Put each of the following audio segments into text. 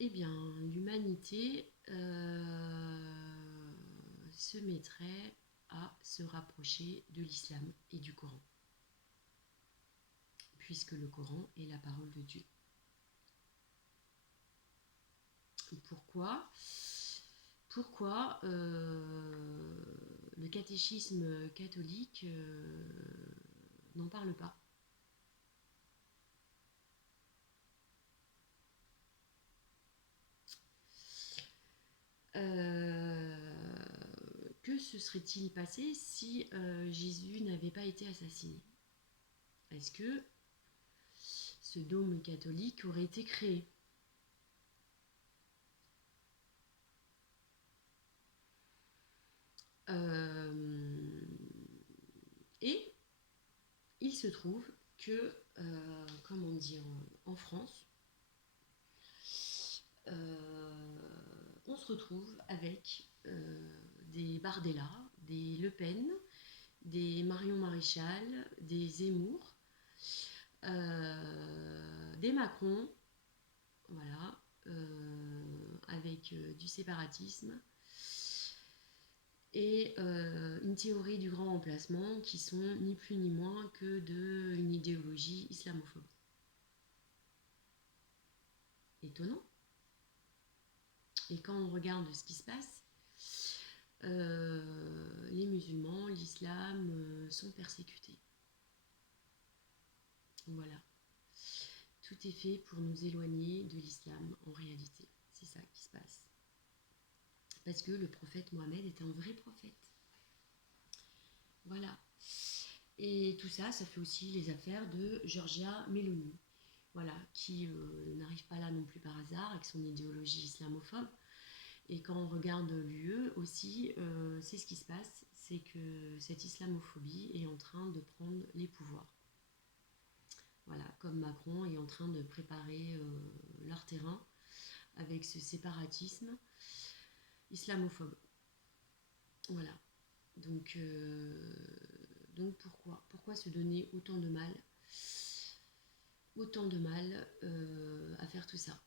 eh bien, l'humanité se mettrait à se rapprocher de l'islam et du Coran, puisque le Coran est la parole de Dieu. Pourquoi le catéchisme catholique n'en parle pas? Que se serait-il passé si Jésus n'avait pas été assassiné? Est-ce que ce dôme catholique aurait été créé? Et il se trouve que, comment dire, en France, on se retrouve avec des Bardella, des Le Pen, des Marion Maréchal, des Zemmour, des Macron, voilà, avec du séparatisme et une théorie du grand remplacement qui sont ni plus ni moins que une idéologie islamophobe. Étonnant. Et quand on regarde ce qui se passe, les musulmans, l'islam sont persécutés. Voilà. Tout est fait pour nous éloigner de l'islam en réalité. C'est ça qui se passe. Parce que le prophète Mohammed est un vrai prophète. Voilà. Et tout ça, ça fait aussi les affaires de Giorgia Meloni. Voilà, qui n'arrive pas là non plus par hasard avec son idéologie islamophobe. Et quand on regarde l'UE aussi, c'est ce qui se passe, c'est que cette islamophobie est en train de prendre les pouvoirs. Voilà, comme Macron est en train de préparer leur terrain avec ce séparatisme islamophobe. Voilà. Donc pourquoi se donner autant de mal à faire tout ça?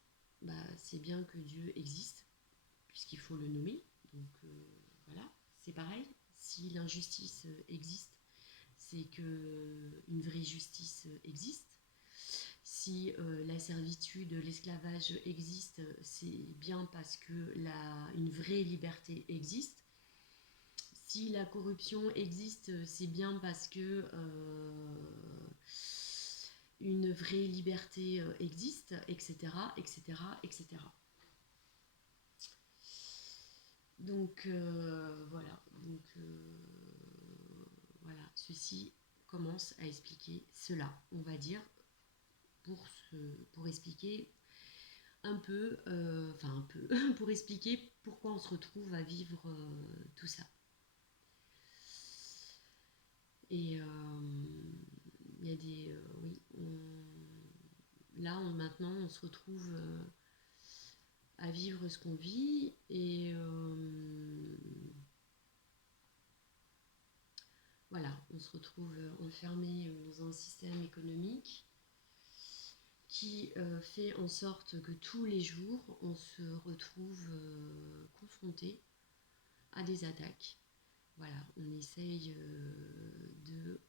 C'est bien que Dieu existe, puisqu'il faut le nommer. Donc voilà, c'est pareil. Si l'injustice existe, c'est qu'une vraie justice existe. Si la servitude, l'esclavage existe, c'est bien parce que une vraie liberté existe. Si la corruption existe, c'est bien parce que une vraie liberté existe, etc., etc., etc. Donc voilà. Voilà. Ceci commence à expliquer cela, on va dire, pour expliquer un peu, pour expliquer pourquoi on se retrouve à vivre tout ça. Et il y a des, oui, maintenant, on se retrouve à vivre ce qu'on vit et voilà, on se retrouve enfermé dans un système économique qui fait en sorte que tous les jours, on se retrouve confronté à des attaques. Voilà, on essaye de